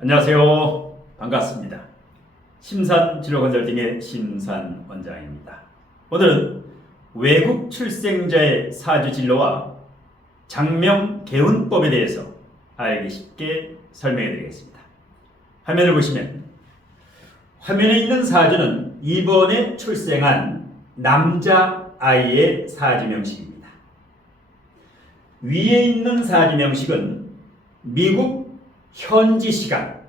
안녕하세요. 반갑습니다. 심산진로건설팀의 심산원장입니다. 오늘은 외국 출생자의 사주진로와 장명개운법에 대해서 알기 쉽게 설명해 드리겠습니다. 화면을 보시면 화면에 있는 사주는 이번에 출생한 남자아이의 사주명식입니다. 위에 있는 사주명식은 미국 현지 시간,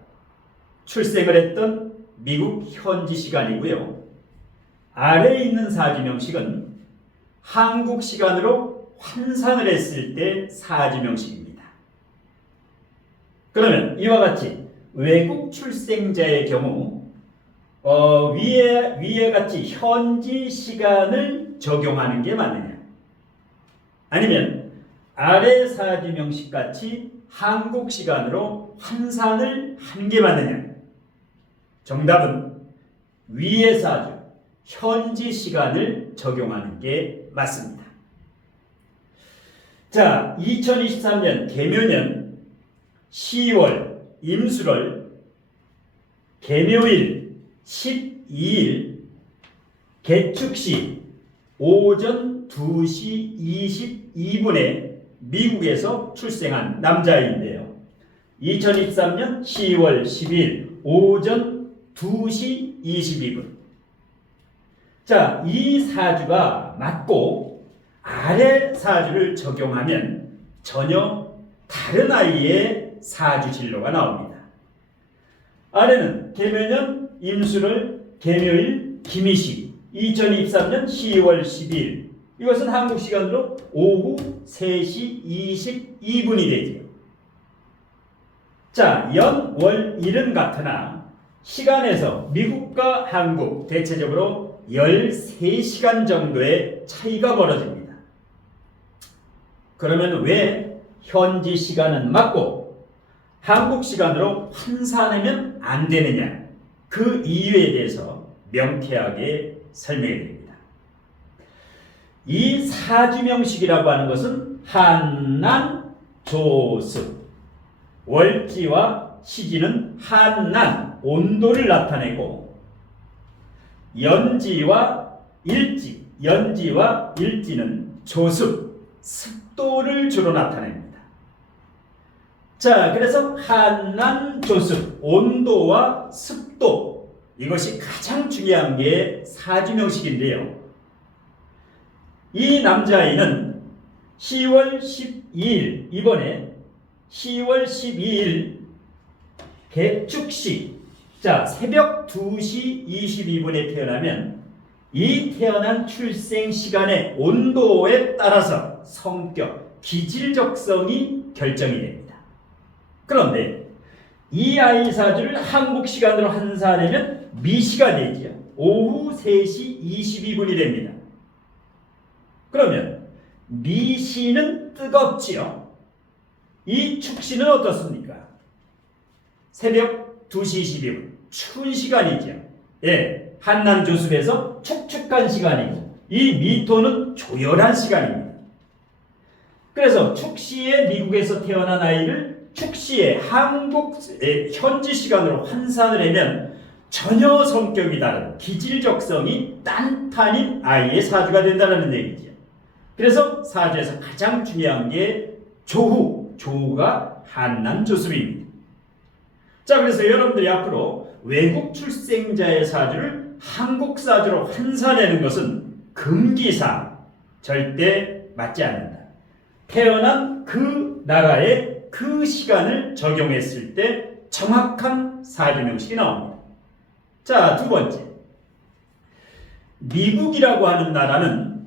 출생을 했던 미국 현지 시간이고요. 아래에 있는 사주명식은 한국 시간으로 환산을 했을 때 사주명식입니다. 그러면 이와 같이 외국 출생자의 경우 위에 같이 현지 시간을 적용하는 게 맞느냐, 아니면 아래 사주명식 같이 한국 시간으로 환산을 한 게 맞느냐? 정답은 위의 사주, 현지 시간을 적용하는 게 맞습니다. 자, 2023년 개묘년 10월 임술월 개묘일 12일 개축시 오전 2시 22분에 미국에서 출생한 남자아이인데요. 2023년 10월 10일 오전 2시 22분. 자, 이 사주가 맞고 아래 사주를 적용하면 전혀 다른 아이의 사주 진로가 나옵니다. 아래는 개묘년 임술월 개묘일 김희시 2023년 10월 12일, 이것은 한국 시간으로 오후 3시 22분이 되죠. 자, 연, 월, 일은 같으나 시간에서 미국과 한국 대체적으로 13시간 정도의 차이가 벌어집니다. 그러면 왜 현지 시간은 맞고 한국 시간으로 환산하면 안 되느냐? 그 이유에 대해서 명쾌하게 설명해 드립니다. 이 사주명식이라고 하는 것은 한난, 조습, 월지와 시지는 한난, 온도를 나타내고 연지와 일지는 조습, 습도를 주로 나타냅니다. 자, 그래서 한난, 조습, 온도와 습도, 이것이 가장 중요한 게 사주명식인데요. 이 남자아이는 10월 12일, 이번에 10월 12일 개축시, 자, 새벽 2시 22분에 태어나면 이 태어난 출생 시간의 온도에 따라서 성격, 기질적성이 결정이 됩니다. 그런데 이 아이 사주를 한국 시간으로 환산하면 미시가 되지요. 오후 3시 22분이 됩니다. 그러면 미시는 뜨겁지요. 이 축시는 어떻습니까? 새벽 2시 22분, 추운 시간이죠. 예, 한남조습에서 축축한 시간이고, 이 미토는 조열한 시간입니다. 그래서 축시에 미국에서 태어난 아이를 축시에 한국 현지 시간으로 환산을 하면 전혀 성격이 다른 기질적성이 딴판인 아이의 사주가 된다는 얘기죠. 그래서 사주에서 가장 중요한 게 조후가 한남조습입니다. 자, 그래서 여러분들이 앞으로 외국 출생자의 사주를 한국 사주로 환산하는 것은 금기사, 절대 맞지 않는다. 태어난 그 나라의 그 시간을 적용했을 때 정확한 사주명식이 나옵니다. 자, 두 번째, 미국이라고 하는 나라는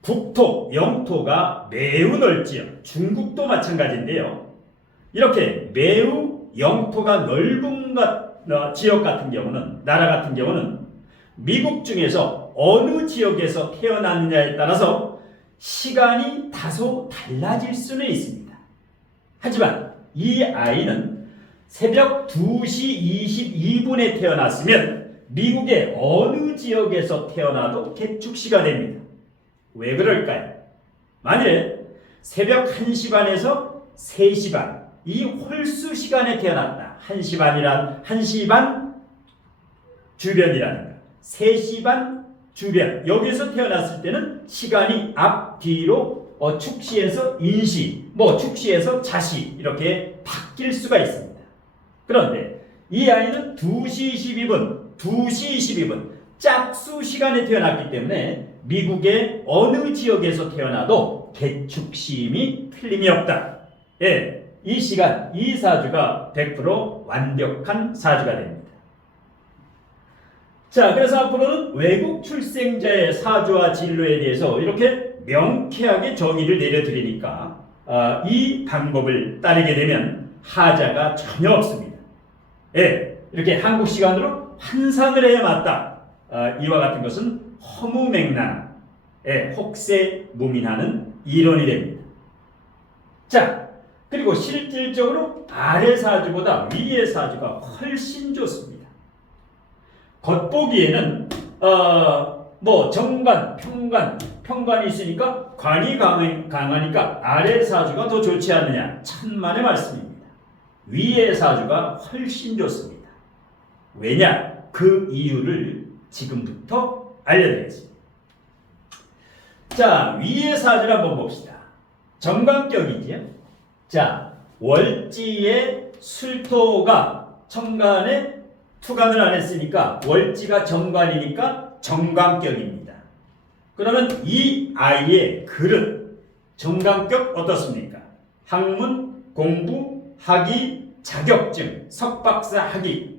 국토, 영토가 매우 넓지요. 중국도 마찬가지인데요. 이렇게 매우 영토가 넓은 지역 같은 경우는, 나라 같은 경우는 미국 중에서 어느 지역에서 태어났느냐에 따라서 시간이 다소 달라질 수는 있습니다. 하지만 이 아이는 새벽 2시 22분에 태어났으면 미국의 어느 지역에서 태어나도 개축시가 됩니다. 왜 그럴까요? 만일에 새벽 1시 반에서 3시 반, 이 홀수 시간에 태어났다. 1시 반이란 1시 반 주변이라든가 3시 반 주변 여기서 태어났을 때는 시간이 앞뒤로 축시에서 인시, 축시에서 자시 이렇게 바뀔 수가 있습니다. 그런데 이 아이는 2시 22분 짝수 시간에 태어났기 때문에 미국의 어느 지역에서 태어나도 개축시임이 틀림이 없다. 예, 이 시간, 이 사주가 100% 완벽한 사주가 됩니다. 자, 그래서 앞으로는 외국 출생자의 사주와 진로에 대해서 이렇게 명쾌하게 정의를 내려드리니까 이 방법을 따르게 되면 하자가 전혀 없습니다. 예, 이렇게 한국 시간으로 환산을 해야 맞다. 이와 같은 것은 허무맹랑, 혹세무민하는 이론이 됩니다. 자, 그리고 실질적으로 아래 사주보다 위의 사주가 훨씬 좋습니다. 겉보기에는 정관, 평관이 있으니까 관이 강하니까 아래 사주가 더 좋지 않느냐, 천만의 말씀입니다. 위의 사주가 훨씬 좋습니다. 왜냐? 그 이유를 지금부터 알려드리겠습니다. 자, 위의 사주를 한번 봅시다. 정관격이지요. 자, 월지의 술토가 천간에 투간을 안 했으니까 월지가 정관이니까 정관격입니다. 그러면 이 아이의 그릇, 정관격 어떻습니까? 학문, 공부, 학위, 자격증, 석박사 학위,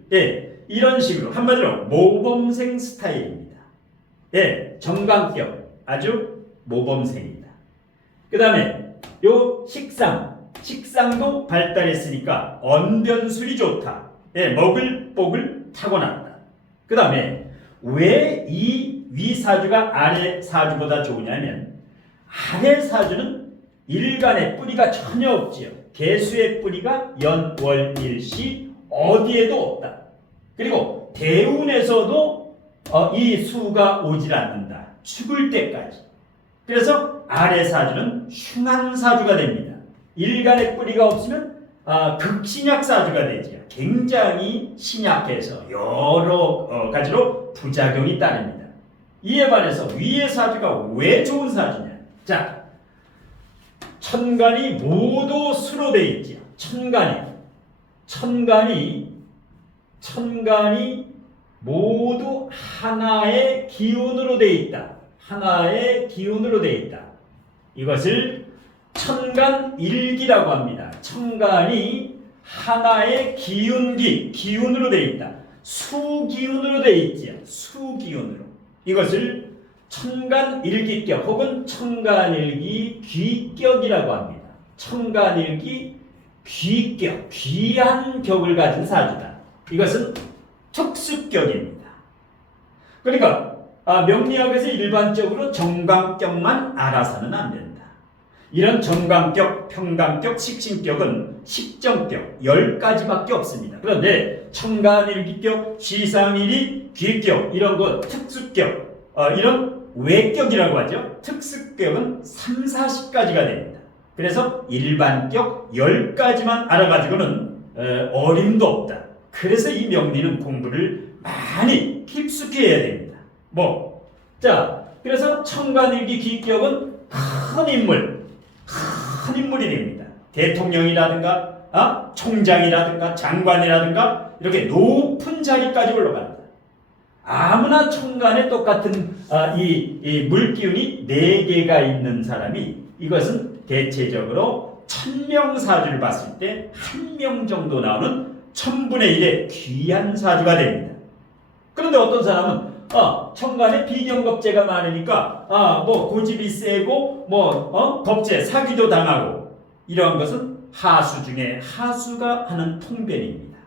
이런 식으로 한마디로 모범생 스타일입니다. 정관격 아주 모범생입니다. 그 다음에 요 식상도 발달했으니까 언변술이 좋다. 먹을 복을 타고났다. 그 다음에 왜 이 위 사주가 아래 사주보다 좋으냐면 아래 사주는 일간의 뿌리가 전혀 없지요. 개수의 뿌리가 연월일시 어디에도 없다. 그리고 대운에서도 이 수가 오질 않는다. 죽을 때까지. 그래서 아래 사주는 흉한 사주가 됩니다. 일간의 뿌리가 없으면 극신약 사주가 되지요. 굉장히 신약해서 여러 가지로 부작용이 따릅니다. 이에 반해서 위의 사주가 왜 좋은 사주냐? 자, 천간이 모두 수로 되어 있지요. 천간이 모두 하나의 기운으로 되어 있다. 하나의 기운으로 되어 있다. 이것을 천간일기라고 합니다. 천간이 하나의 기운으로 되어 있다. 수기운으로 되어 있지요. 수기운으로. 이것을 천간일기격 혹은 천간일기 귀격이라고 합니다. 천간일기 귀격, 귀한 격을 가진 사주다. 이것은 특수격입니다. 그러니까 명리학에서 일반적으로 정관격만 알아서는 안 된다. 이런 정관격, 평관격, 식신격은 식정격 10가지밖에 없습니다. 그런데 천간일기격, 시상일이, 귀격 이런 것 특수격, 이런 외격이라고 하죠. 특수격은 3, 40가지가 됩니다. 그래서 일반격 10가지만 알아가지고는 어림도 없다. 그래서 이 명리는 공부를 많이 깊숙이 해야 됩니다. 그래서 천간일기 귀격은 큰 인물이 됩니다. 대통령이라든가 총장이라든가 장관이라든가 이렇게 높은 자리까지 올라간다. 아무나 천간에 똑같은 이 물기운이 4개가 있는 사람이 이것은 대체적으로 1000명 사주를 봤을 때 1명 정도 나오는 1000분의 1의 귀한 사주가 됩니다. 그런데 어떤 사람은 천간에 비경겁제가 많으니까 고집이 세고 겁제 사기도 당하고 이러한 것은 하수 중에 하수가 하는 통변입니다.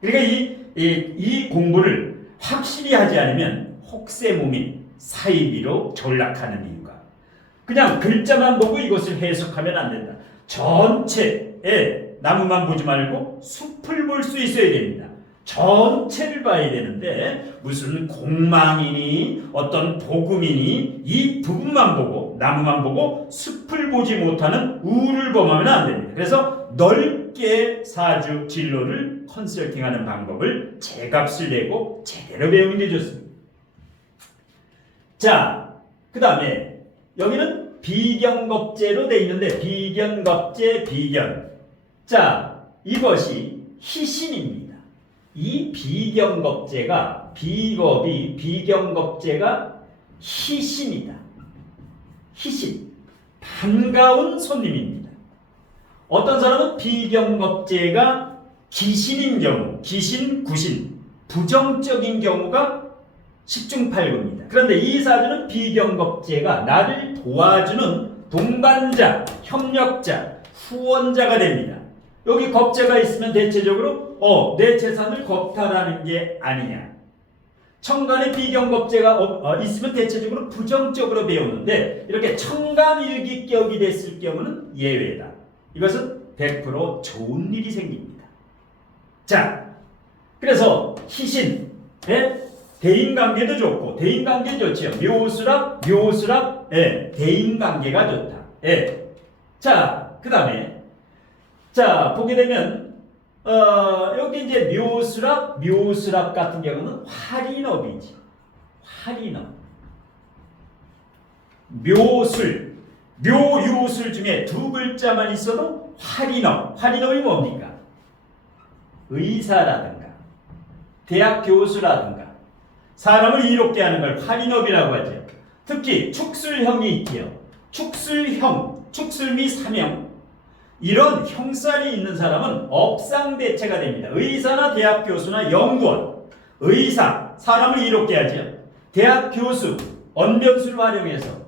그러니까 이 공부를 확실히 하지 않으면 혹세무민 사이비로 전락하는 이유가 그냥 글자만 보고 이것을 해석하면 안 된다. 전체에 나무만 보지 말고 숲을 볼 수 있어야 됩니다. 전체를 봐야 되는데 무슨 공망이니 어떤 복음이니 이 부분만 보고 나무만 보고 숲을 보지 못하는 우를 범하면 안 됩니다. 그래서 넓게 사주 진로를 컨설팅하는 방법을 제값을 내고 제대로 배우는 게 좋습니다. 자, 그 다음에 여기는 비견겁제로 돼 있는데 비견겁제 비견. 자, 이것이 희신입니다. 이 비견겁제가 비견겁제가 희신이다. 희신. 반가운 손님입니다. 어떤 사람은 비견겁제가 기신인 경우, 기신, 구신, 부정적인 경우가 10중8구입니다. 그런데 이 사주는 비견겁제가 나를 도와주는 동반자, 협력자, 후원자가 됩니다. 여기 겁제가 있으면 대체적으로 내 재산을 겁탈하는 게 아니냐. 천간에 비견겁제가 있으면 대체적으로 부정적으로 배우는데 이렇게 천간일기격이 됐을 경우는 예외다. 이것은 100% 좋은 일이 생깁니다. 자, 그래서 희신, 대인관계도 좋고 대인관계 좋지요. 묘수랍, 대인관계가 좋다. 자, 그 다음에 자 보게 되면 여기 이제 묘수랍 같은 경우는 활인업이지. 활인업. 묘술, 묘유술 중에 두 글자만 있어도 활인업. 활인업이 뭡니까? 의사라든가 대학 교수라든가 사람을 이롭게 하는 걸 활인업이라고 하죠. 특히 축술형이 있지요. 축술형, 축술미 사명. 이런 형살이 있는 사람은 업상대체가 됩니다. 의사나 대학 교수나 연구원, 의사, 사람을 이롭게 하죠. 대학 교수, 언변술을 활용해서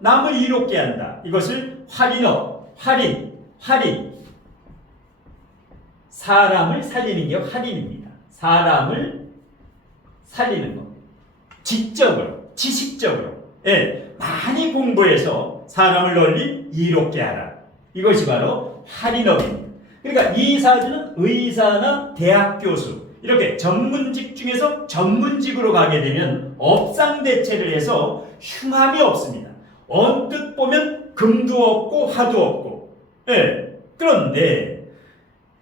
남을 이롭게 한다. 이것을 활인업, 활인. 사람을 살리는 게 활인입니다. 사람을 살리는 것. 지적으로, 지식적으로, 많이 공부해서 사람을 널리 이롭게 하라. 이것이 바로 활인업입니다. 그러니까 이 사주는 의사나 대학 교수 이렇게 전문직 중에서 전문직으로 가게 되면 업상대체를 해서 흉함이 없습니다. 언뜻 보면 금도 없고 화도 없고. 그런데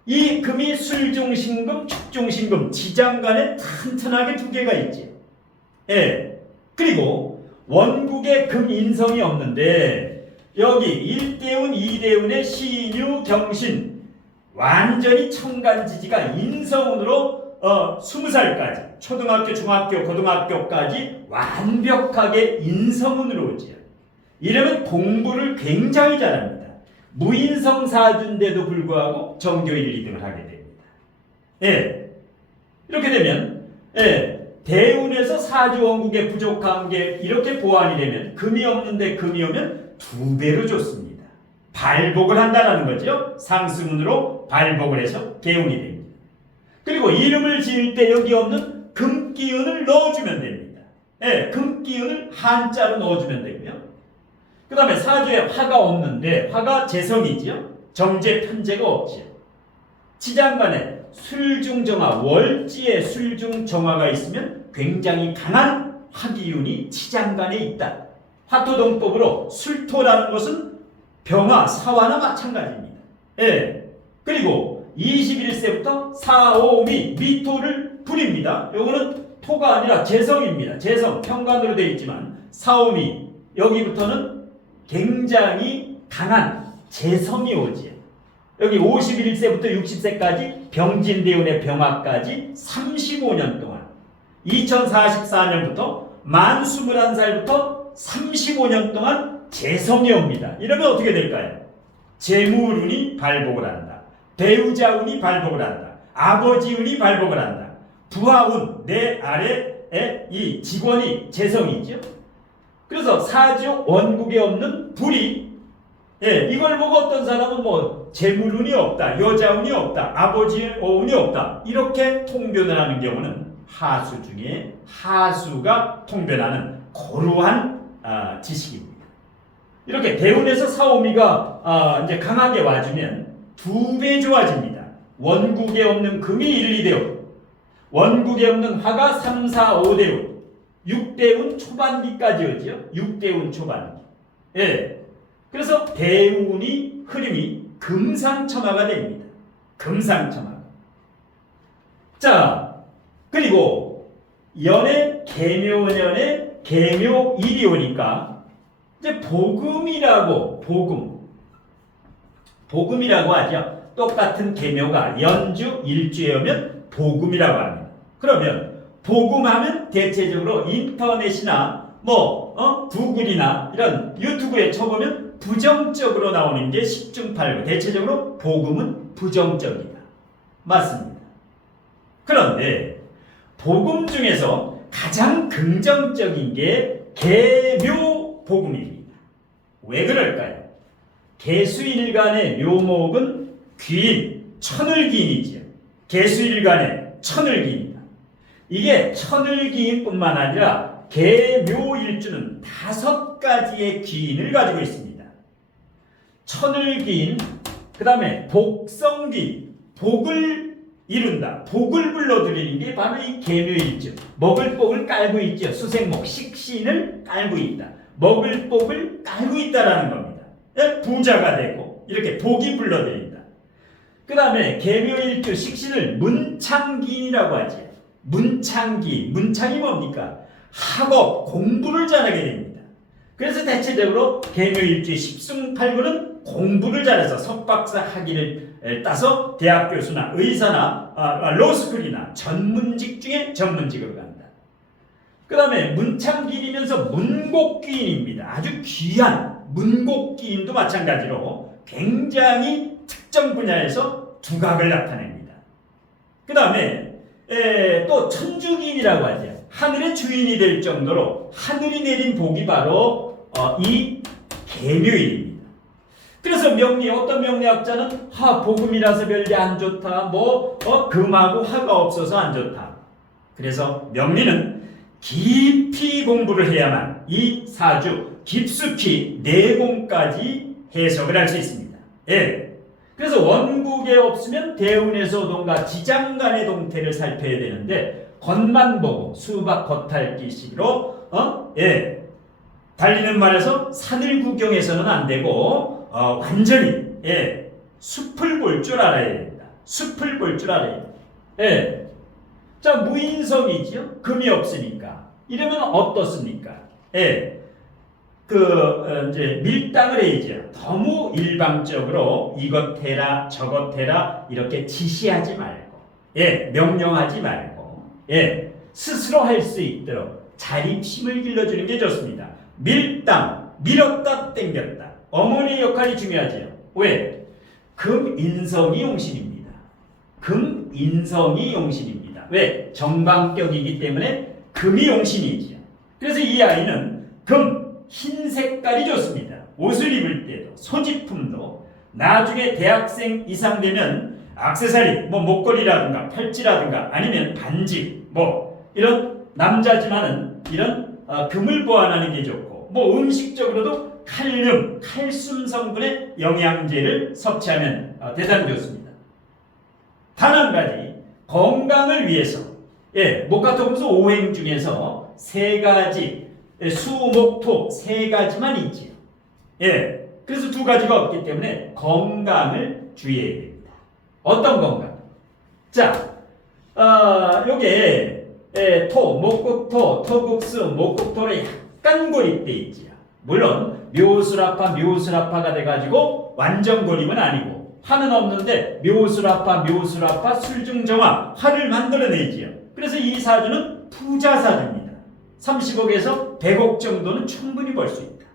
이 금이 술중신금, 축중신금, 지장간에 튼튼하게 두 개가 있지. 그리고 원국에 금인성이 없는데 여기 1대운, 2대운의 신유, 경신 완전히 천간지지가 인성운으로 20살까지 초등학교, 중학교, 고등학교까지 완벽하게 인성운으로 오지요. 이러면 공부를 굉장히 잘합니다. 무인성 사주인데도 불구하고 정교 1, 2등을 하게 됩니다. 이렇게 되면 대운에서 사주 원국의 부족한 게 이렇게 보완이 되면 금이 없는데 금이 오면 2배로 좋습니다. 발복을 한다는 거죠. 상승운으로 발복을 해서 개운이 됩니다. 그리고 이름을 지을 때 여기 없는 금기운을 넣어주면 됩니다. 금기운을 한자로 넣어주면 되고요. 그 다음에 사주에 화가 없는데 화가 재성이지요. 정제 편제가 없지요. 지장간에 술중정화, 월지에 술중정화가 있으면 굉장히 강한 화기운이 지장간에 있다. 화토동법으로 술토라는 것은 병화, 사화나 마찬가지입니다. 그리고 21세부터 사오미, 미토를 부립니다. 요거는 토가 아니라 재성입니다. 재성, 평관으로 되어 있지만 사오미, 여기부터는 굉장히 강한 재성이 오지요. 여기 51세부터 60세까지 병진대운의 병화까지 35년 동안 2044년부터 만 21살부터 35년 동안 재성이 옵니다. 이러면 어떻게 될까요? 재물운이 발복을 한다. 배우자운이 발복을 한다. 아버지운이 발복을 한다. 부하운, 내 아래에 이 직원이 재성이죠. 그래서 사주 원국에 없는 불이 이걸 보고 어떤 사람은 뭐 재물운이 없다, 여자운이 없다, 아버지운이 없다 이렇게 통변을 하는 경우는 하수 중에 하수가 통변하는 고루한 지식입니다. 이렇게 대운에서 사오미가 이제 강하게 와주면 2배 좋아집니다. 원국에 없는 금이 1, 2대운, 원국에 없는 화가 3, 4, 5대운, 6대운 초반기까지 오지요. 6대운 초반기. 그래서 대운이 흐름이 금상첨화가 됩니다. 금상첨화. 자, 그리고 계묘년에 계묘일이 오니까 이제 복음이라고 하죠. 똑같은 계묘가 연주 일주에 오면 복음이라고 합니다. 그러면 복음하면 대체적으로 인터넷이나 구글이나 이런 유튜브에 쳐보면 부정적으로 나오는 게 10중 8구. 대체적으로 복음은 부정적이다. 맞습니다. 그런데 복음 중에서 가장 긍정적인 게 계묘복음입니다. 왜 그럴까요? 계수일간의 묘목은 귀인, 천을기인이지요. 계수일간의 천을기인이다. 이게 천을기인뿐만 아니라 계묘일주는 5가지의 기인을 가지고 있습니다. 천을기인, 그 다음에 복성기인, 복을 이룬다. 복을 불러들이는 게 바로 이 계묘일주. 먹을 복을 깔고 있죠. 수생목, 식신을 깔고 있다. 먹을 복을 깔고 있다라는 겁니다. 부자가 되고 이렇게 복이 불러들인다. 그 다음에 계묘일주 식신을 문창기인이라고 하지. 문창기, 문창이 뭡니까? 학업, 공부를 잘하게 됩니다. 그래서 대체적으로 계묘일주의 10승 8구는 공부를 잘해서 석박사 학위를 따서 대학 교수나 의사나 로스쿨이나 전문직 중에 전문직으로 간다. 그 다음에 문창기인이면서 문곡기인입니다. 아주 귀한 문곡기인도 마찬가지로 굉장히 특정 분야에서 두각을 나타냅니다. 그 다음에 또 천주기인이라고 하죠. 하늘의 주인이 될 정도로 하늘이 내린 복이 바로 이 계묘일입니다. 그래서 어떤 명리학자는 복음이라서 별게 안 좋다. 금하고 화가 없어서 안 좋다. 그래서 명리는 깊이 공부를 해야만 이 사주 깊숙이 내공까지 해석을 할 수 있습니다. 그래서 원국에 없으면 대운에서 오던가 지장간의 동태를 살펴야 되는데 겉만 보고 수박 겉핥기식으로 달리는 말에서 산을 구경해서는 안 되고 완전히 숲을 볼 줄 알아야 됩니다. 숲을 볼 줄 알아야 됩니다. 자, 무인성이죠. 금이 없으니까. 이러면 어떻습니까? 이제 밀당을 해야죠. 너무 일방적으로 이것 해라 저것 해라 이렇게 지시하지 말고 명령하지 말고 스스로 할 수 있도록 자립심을 길러주는 게 좋습니다. 밀당, 밀었다 땡겼다. 어머니의 역할이 중요하죠. 왜? 금인성이 용신입니다. 금인성이 용신입니다. 왜? 정방격이기 때문에 금이 용신이지요. 그래서 이 아이는 흰 색깔이 좋습니다. 옷을 입을 때도 소지품도 나중에 대학생 이상 되면 액세서리 목걸이라든가 팔찌라든가 아니면 반지 이런 남자지만은 이런 금을 보완하는 게 좋고 음식적으로도 칼슘 성분의 영양제를 섭취하면 대단히 좋습니다. 단 한 가지 건강을 위해서 목화토금수 5행 중에서 3가지 수목토 3가지만 있지요. 그래서 2가지가 없기 때문에 건강을 주의해야 됩니다. 어떤 건강? 자, 요게 목국토, 토국수, 목국토로 약간 고립돼 있지요. 물론 묘술아파가 돼가지고 완전 고립은 아니고 화는 없는데 묘술아파 술중정화 화를 만들어내지요. 그래서 이 사주는 부자 사주입니다. 30억에서 100억 정도는 충분히 벌 수 있다.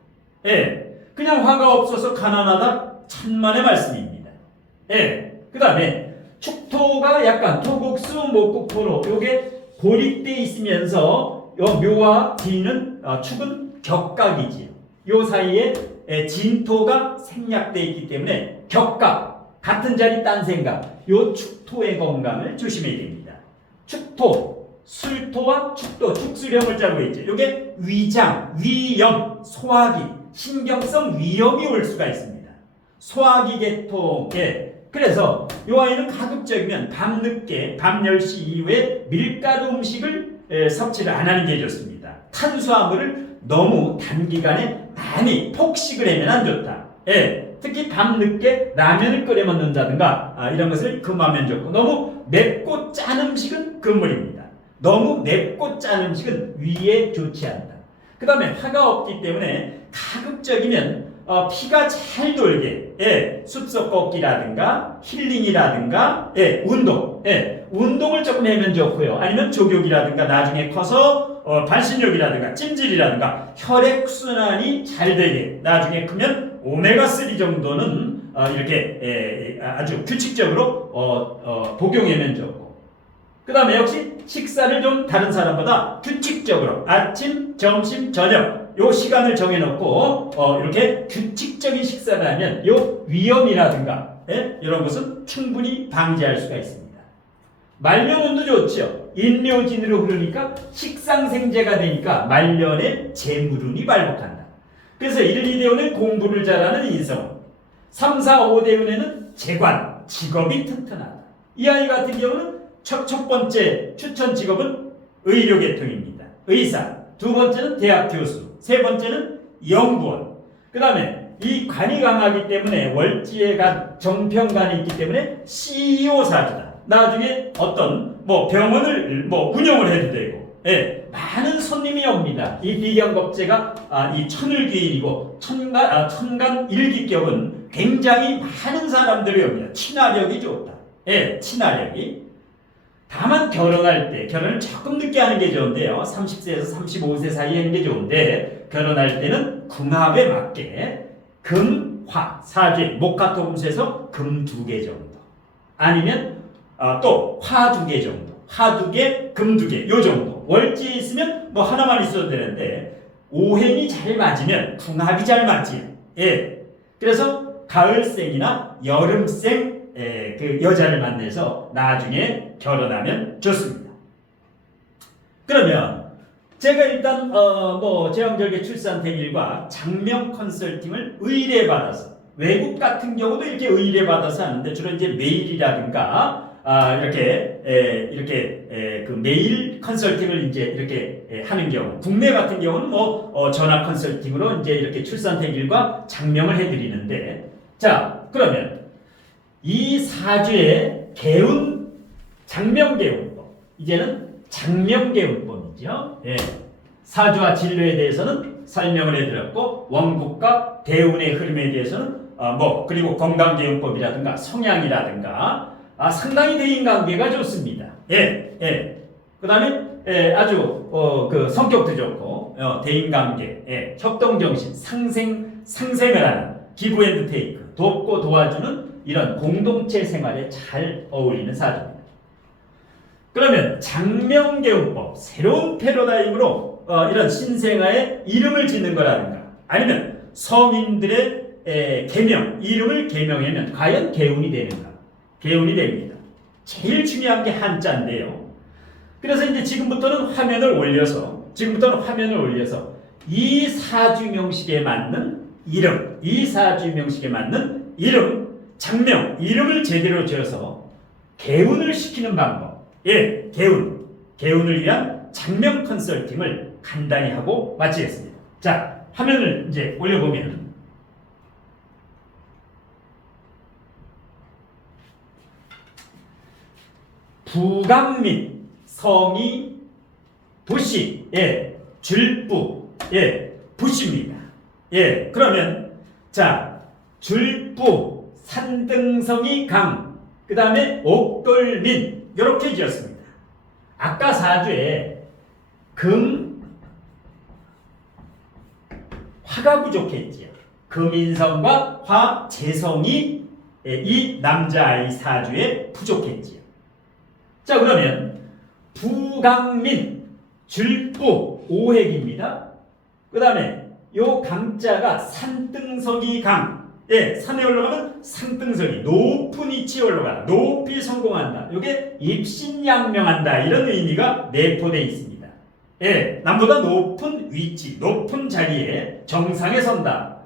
그냥 화가 없어서 가난하다 천만의 말씀입니다. 그 다음에 축토가 약간 토국수 목국토로 요게 고립돼 있으면서 요 묘와 뒤는 축은 격각이지요. 요 사이에 진토가 생략돼 있기 때문에 격각 같은 자리 딴 생각. 요 축토의 건강을 조심해야 됩니다. 축토 술토와 축도, 축수령을 짜고 있죠. 이게 위장, 위염, 소화기, 신경성 위염이 올 수가 있습니다. 소화기 계통에 그래서 이 아이는 가급적이면 밤늦게 밤 10시 이후에 밀가루 음식을 섭취를 안 하는 게 좋습니다. 탄수화물을 너무 단기간에 많이 폭식을 하면 안 좋다. 특히 밤늦게 라면을 끓여 먹는다든가 이런 것을 금하면 좋고, 너무 맵고 짠 음식은 금물입니다. 너무 맵고 짠 음식은 위에 좋지 않다. 그 다음에 화가 없기 때문에 가급적이면 피가 잘 돌게 숲속 걷기라든가 힐링이라든가 운동을 조금 하면 좋고요. 아니면 족욕이라든가 나중에 커서 반신욕이라든가 찜질이라든가 혈액순환이 잘 되게 나중에 크면 오메가3 정도는 이렇게 아주 규칙적으로 복용하면 좋고, 그 다음에 역시 식사를 좀 다른 사람보다 규칙적으로 아침, 점심, 저녁 요 시간을 정해놓고 이렇게 규칙적인 식사를 하면 요 위험이라든가 이런 것은 충분히 방지할 수가 있습니다. 말년운도 좋죠. 인묘진으로 흐르니까 식상생재가 되니까 말년에 재물운이 발복한다. 그래서 1, 2대운은 공부를 잘하는 인성, 3, 4, 5대운에는 재관, 직업이 튼튼하다. 이 아이 같은 경우는 첫 번째 추천 직업은 의료계통입니다. 의사. 두 번째는 대학 교수. 세 번째는 연구원. 그 다음에 이 관이 강하기 때문에 월지에 정평관이 있기 때문에 CEO 사주다. 나중에 어떤 병원을 운영을 해도 되고, 많은 손님이 옵니다. 이 비경겁제가 이 천을귀인이고 천간 일기격은 굉장히 많은 사람들이 옵니다. 친화력이 좋다. 친화력이. 다만 결혼을 조금 늦게 하는 게 좋은데요. 30세에서 35세 사이에 하는 게 좋은데, 결혼할 때는 궁합에 맞게 금, 화, 사주에 목화토금수에서 금 2개 정도, 아니면 또 화 2개 정도, 화 2개, 금 2개 요 정도. 월지에 있으면 하나만 있어도 되는데 오행이 잘 맞으면 궁합이 잘 맞지요. 그래서 가을생이나 여름생 그 여자를 만나서 나중에 결혼하면 좋습니다. 그러면 제가 일단 제왕절개 출산택일과 장명 컨설팅을 의뢰받아서, 외국 같은 경우도 이렇게 의뢰받아서 하는데 주로 이제 메일이라든가 이렇게 그 메일 컨설팅을 이제 이렇게 하는 경우, 국내 같은 경우는 전화 컨설팅으로 이제 이렇게 출산택일과 장명을 해드리는데, 자 그러면 이 사주의 개운, 장명개운법, 이제는 장명개운법이죠. 사주와 진로에 대해서는 설명을 해드렸고, 원국과 대운의 흐름에 대해서는 그리고 건강개운법이라든가 성향이라든가 상당히 대인관계가 좋습니다. 그 다음에 아주 그 성격도 좋고 대인관계, 협동정신, 상생을 하는 기브 앤드 테이크, 돕고 도와주는 이런 공동체 생활에 잘 어울리는 사주입니다. 그러면 장명개운법, 새로운 패러다임으로 이런 신생아의 이름을 짓는 거라든가, 아니면 성인들의 계명, 이름을 계명하면 과연 개운이 되는가? 개운이 됩니다. 제일 중요한 게 한자인데요. 그래서 이제 지금부터는 화면을 올려서 이 사주 명식에 맞는 이름, 장명, 이름을 제대로 지어서 개운을 시키는 방법, 개운을 위한 장명 컨설팅을 간단히 하고 마치겠습니다. 자, 화면을 이제 올려보면 부강민, 성이 부시, 줄부, 부시입니다. 그러면 자, 줄부, 산등성이 강, 그 다음에 옥돌민, 이렇게 지었습니다. 아까 사주에 금, 화가 부족했지요. 금인성과 화, 재성이 이 남자아이 사주에 부족했지요. 자, 그러면 부강민, 줄부, 오획입니다. 그 다음에 요 강자가 산등성이 강, 산에 올라가면 상등성이 높은 위치에 올라가다, 높이 성공한다. 이게 입신양명한다, 이런 의미가 내포되어 있습니다. 남보다 높은 위치, 높은 자리에 정상에 선다.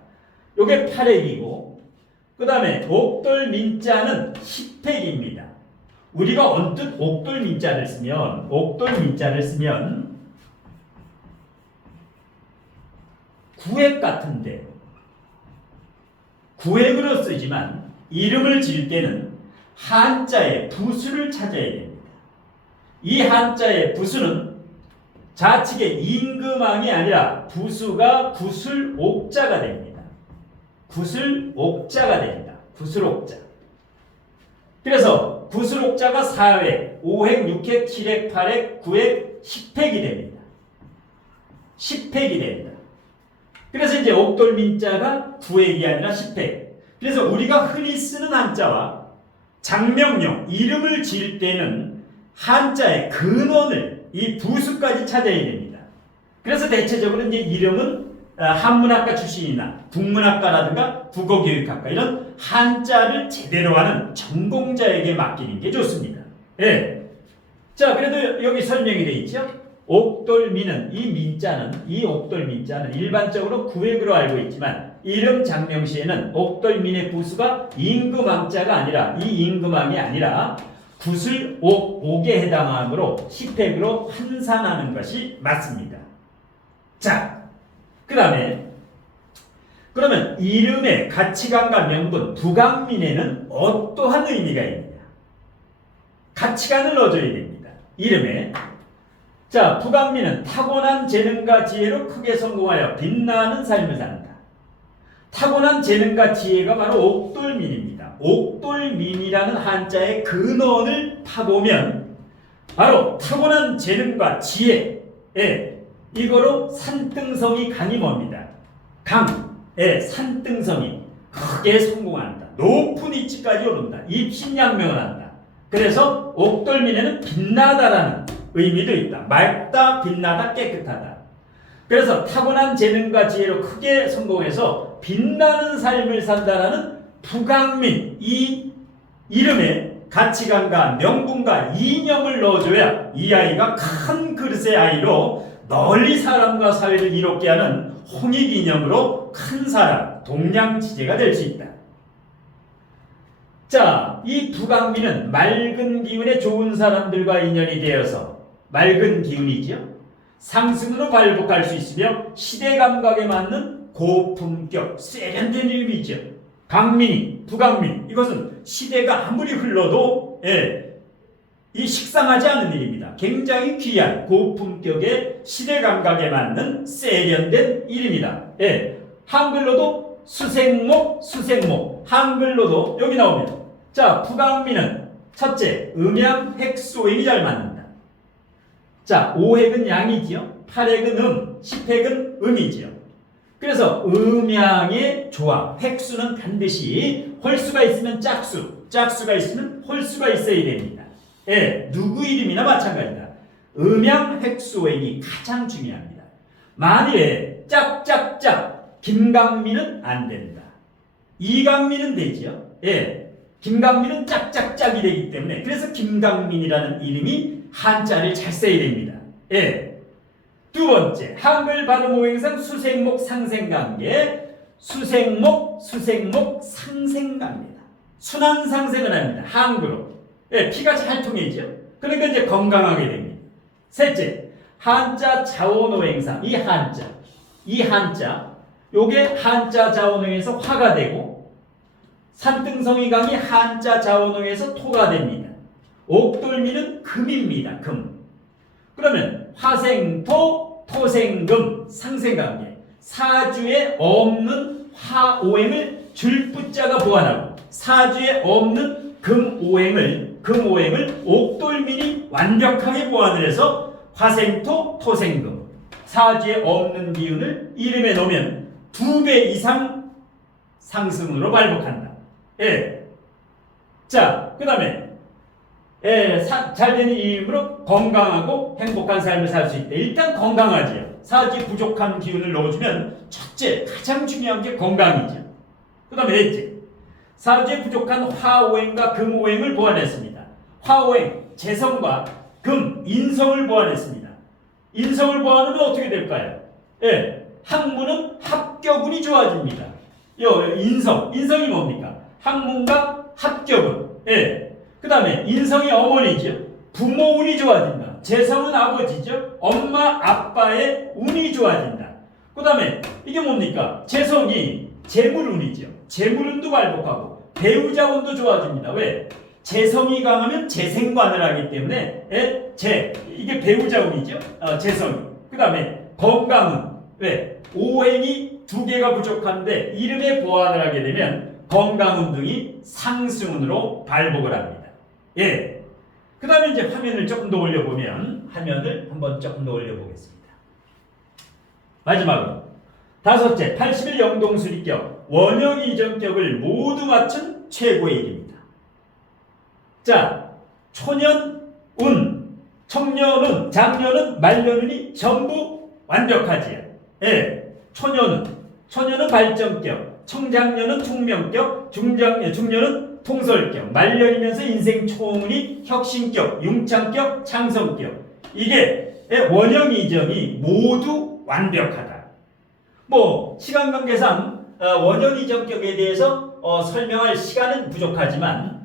이게 8핵이고, 그 다음에 옥돌민자는 10핵입니다. 우리가 언뜻 옥돌민자를 쓰면 9핵 같은데, 구획으로 쓰지만 이름을 지을 때는 한자의 부수를 찾아야 됩니다. 이 한자의 부수는 좌측의 임금왕이 아니라 부수가 구술옥자가 됩니다. 구술옥자가 됩니다. 구술옥자. 그래서 구술옥자가 4획, 5획, 6획, 7획, 8획, 9획, 10획이 됩니다. 10획이 됩니다. 그래서 이제 옥돌민자가 9획이 아니라 10획. 그래서 우리가 흔히 쓰는 한자와 장명용, 이름을 지을 때는 한자의 근원을 이 부수까지 찾아야 됩니다. 그래서 대체적으로 이제 이름은 한문학과 출신이나 국문학과라든가 국어교육학과 이런 한자를 제대로 하는 전공자에게 맡기는 게 좋습니다. 예. 자, 그래도 여기 설명이 되어 있죠. 옥돌민은 이 옥돌민자는 일반적으로 구획으로 알고 있지만 이름 장명시에는 옥돌민의 부수가 임금왕자가 아니라 이 임금왕이 아니라 구술옥에 해당하므로 10획으로 환산하는 것이 맞습니다. 자, 그 다음에 그러면 이름의 가치관과 명분 부강민에는 어떠한 의미가 있느냐? 가치관을 넣어줘야 됩니다. 이름에. 자, 부강민은 타고난 재능과 지혜로 크게 성공하여 빛나는 삶을 산다. 타고난 재능과 지혜가 바로 옥돌민입니다. 옥돌민이라는 한자의 근원을 파보면 바로 타고난 재능과 지혜, 이거로 산등성이 강이 뭡니다. 산등성이 크게 성공한다. 높은 위치까지 오른다. 입신양명을 한다. 그래서 옥돌민에는 빛나다라는 의미도 있다. 맑다, 빛나다, 깨끗하다. 그래서 타고난 재능과 지혜로 크게 성공해서 빛나는 삶을 산다라는 부강민, 이 이름에 가치관과 명분과 이념을 넣어줘야 이 아이가 큰 그릇의 아이로 널리 사람과 사회를 이롭게 하는 홍익 이념으로 큰 사람, 동량지제가 될 수 있다. 자, 이 부강민은 맑은 기운에 좋은 사람들과 인연이 되어서 맑은 기운이죠. 상승으로 발복할 수 있으며 시대 감각에 맞는 고품격, 세련된 이름이죠. 강민이, 부강민, 이것은 시대가 아무리 흘러도 이 식상하지 않은 일입니다. 굉장히 귀한 고품격의 시대 감각에 맞는 세련된 이름이다. 한글로도 수생목, 한글로도 여기 나오면 자, 부강민은 첫째, 음양획소행이 잘 맞는다. 자, 5획은 양이지요. 8획은 10획은 음이지요. 그래서 음양의 조합, 획수는 반드시 홀수가 있으면 짝수, 짝수가 있으면 홀수가 있어야 됩니다. 누구 이름이나 마찬가지다. 음양획소행이 가장 중요합니다. 만일에 짝짝짝 김강민은 안 된다. 이강민은 되지요. 김강민은 짝짝짝이 되기 때문에 그래서 김강민이라는 이름이 한자를 잘 써야 됩니다. 두 번째, 한글 발음오행상 수생목 상생관계, 수생목 상생관계다. 순환 상생을 합니다. 한글로. 피가 잘 통해지죠. 그러니까 이제 건강하게 됩니다. 셋째, 한자 자원오행상, 이 한자, 요게 한자 자원오행에서 화가 되고 산등성이 강이 한자 자원오에서 토가 됩니다. 옥돌미는 금입니다. 금. 그러면 화생토, 토생금, 상생관계. 사주에 없는 화오행을 줄부자가 보완하고 사주에 없는 금오행을 옥돌민이 완벽하게 보완을 해서 화생토, 토생금. 사주에 없는 기운을 이름에 넣으면 2배 이상 상승으로 발복한다. 자, 그 다음에 잘 되는 이름으로 건강하고 행복한 삶을 살 수 있다. 일단 건강하지요. 사주에 부족한 기운을 넣어주면 첫째, 가장 중요한 게 건강이죠. 그 다음에 넷째, 사주에 부족한 화오행과 금오행을 보완했습니다. 화오행, 재성과 금, 인성을 보완했습니다. 인성을 보완하면 어떻게 될까요? 학문은 합격운이 좋아집니다. 인성이 뭡니까? 학문과 합격운. 그 다음에 인성이 어머니죠. 부모 운이 좋아진다. 재성은 아버지죠. 엄마 아빠의 운이 좋아진다. 그 다음에 이게 뭡니까? 재성이 재물 운이죠. 재물운도 발복하고 배우자운도 좋아집니다. 왜? 재성이 강하면 재생관을 하기 때문에 이게 배우자운이죠. 재성이. 그 다음에 건강운. 왜? 오행이 두 개가 부족한데 이름에 보완을 하게 되면 건강운 등이 상승운으로 발복을 합니다. 예. 그 다음에 이제 화면을 조금 더 올려보면 화면을 한번 조금 더 올려보겠습니다. 마지막으로 다섯째, 80일 영동수리격 원형이정격을 모두 맞춘 최고의 일입니다. 자, 초년운, 청년운, 장년운, 말년운이 전부 완벽하지요. 예, 초년은 발전격, 청장년은 총명격, 중년은 통솔격, 말년이면서 인생 총운이 혁신격, 융창격, 창성격. 이게 원형이정이 모두 완벽하다. 뭐 시간 관계상 원형이정격에 대해서 설명할 시간은 부족하지만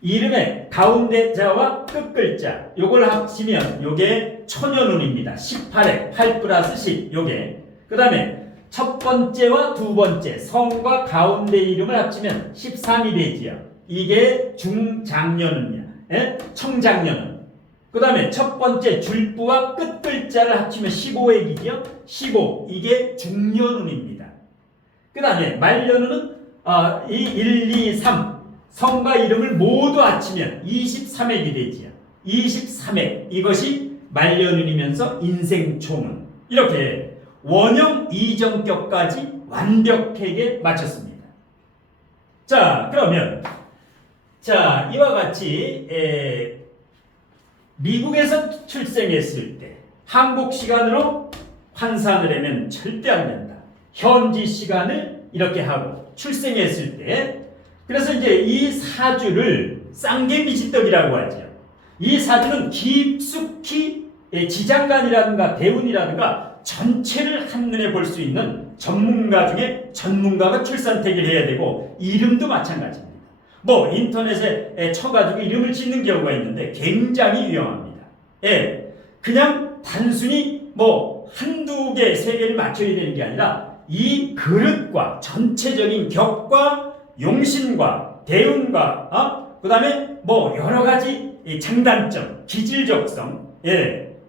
이름의 가운데 자와 끝 글자 요걸 합치면 요게 초년운입니다. 18회 8 플러스 10 요게. 그 다음에 첫 번째와 두 번째 성과 가운데 이름을 합치면 13이 되지요. 이게 중장년운이야. 청장년운. 그 다음에 첫 번째 줄부와 끝 글자를 합치면 15액이지요. 15 이게 중년운입니다. 그 다음에 말년운은 이 1, 2, 3 성과 이름을 모두 합치면 23액이 되지요. 23액 이것이 말년운이면서 인생총운. 이렇게 원형 이정격까지 완벽하게 맞췄습니다. 자, 그러면 이와 같이 미국에서 출생했을 때 한국 시간으로 환산을 하면 절대 안 된다. 현지 시간을 이렇게 하고 출생했을 때 그래서 이제 이 사주를 쌍개미지떡이라고 하죠. 이 사주는 깊숙이 지장간이라든가 대운이라든가 전체를 한눈에 볼 수 있는 전문가 중에 전문가가 출산택을 해야 되고 이름도 마찬가지입니다. 뭐 인터넷에 쳐가지고 이름을 짓는 경우가 있는데 굉장히 위험합니다. 예, 그냥 단순히 뭐 한두 개, 세 개를 맞춰야 되는 게 아니라 이 그릇과 전체적인 격과 용신과 대운과 그 다음에 뭐 여러 가지 장단점, 기질적성,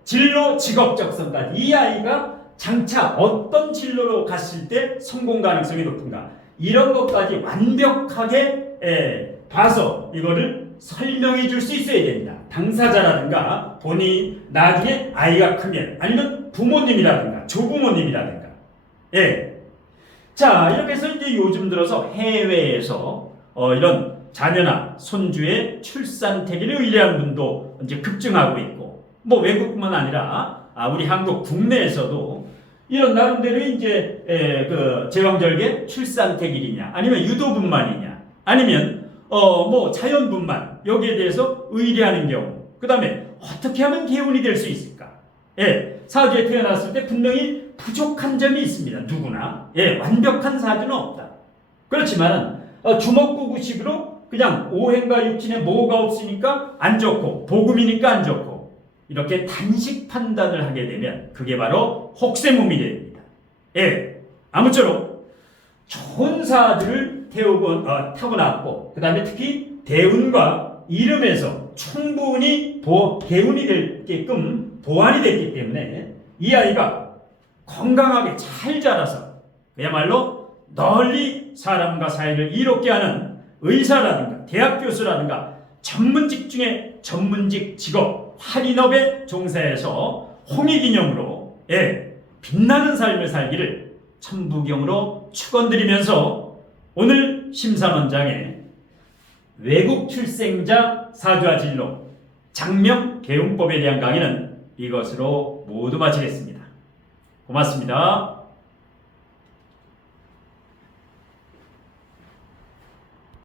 진로, 직업적성까지 이 아이가 장차 어떤 진로로 갔을 때 성공 가능성이 높은가 이런 것까지 완벽하게 봐서 이거를 설명해 줄 수 있어야 됩니다. 당사자라든가 본인 나중에 아이가 크면 아니면 부모님이라든가 조부모님이라든가 자 이렇게 해서 이제 요즘 들어서 해외에서 이런 자녀나 손주의 출산 태기를 의뢰하는 분도 이제 급증하고 있고 뭐 외국뿐만 아니라 우리 한국 국내에서도 이런 나름대로 이제 그 제왕절개 출산택일이냐 아니면 유도분만이냐 아니면 뭐 자연분만 여기에 대해서 의뢰하는 경우 그 다음에 어떻게 하면 개운이 될 수 있을까? 사주에 태어났을 때 분명히 부족한 점이 있습니다. 누구나 완벽한 사주는 없다. 그렇지만 주먹구구식으로 그냥 오행과 육친에 뭐가 없으니까 안 좋고 복음이니까 안 좋고 이렇게 단식 판단을 하게 되면 그게 바로 혹세무민이 됩니다. 아무쪼록 좋은 사주를 타고났고 그 다음에 특히 대운과 이름에서 충분히 개운이 되게끔 보완이 됐기 때문에 이 아이가 건강하게 잘 자라서 그야말로 널리 사람과 사이를 이롭게 하는 의사라든가 대학 교수라든가 전문직 중에 전문직 직업 할인업에 종사해서 홍익인형으로 빛나는 삶을 살기를 천부경으로 축원드리면서 오늘 심산원장의 외국 출생자 사주와 진로 장명 개운법에 대한 강의는 이것으로 모두 마치겠습니다. 고맙습니다.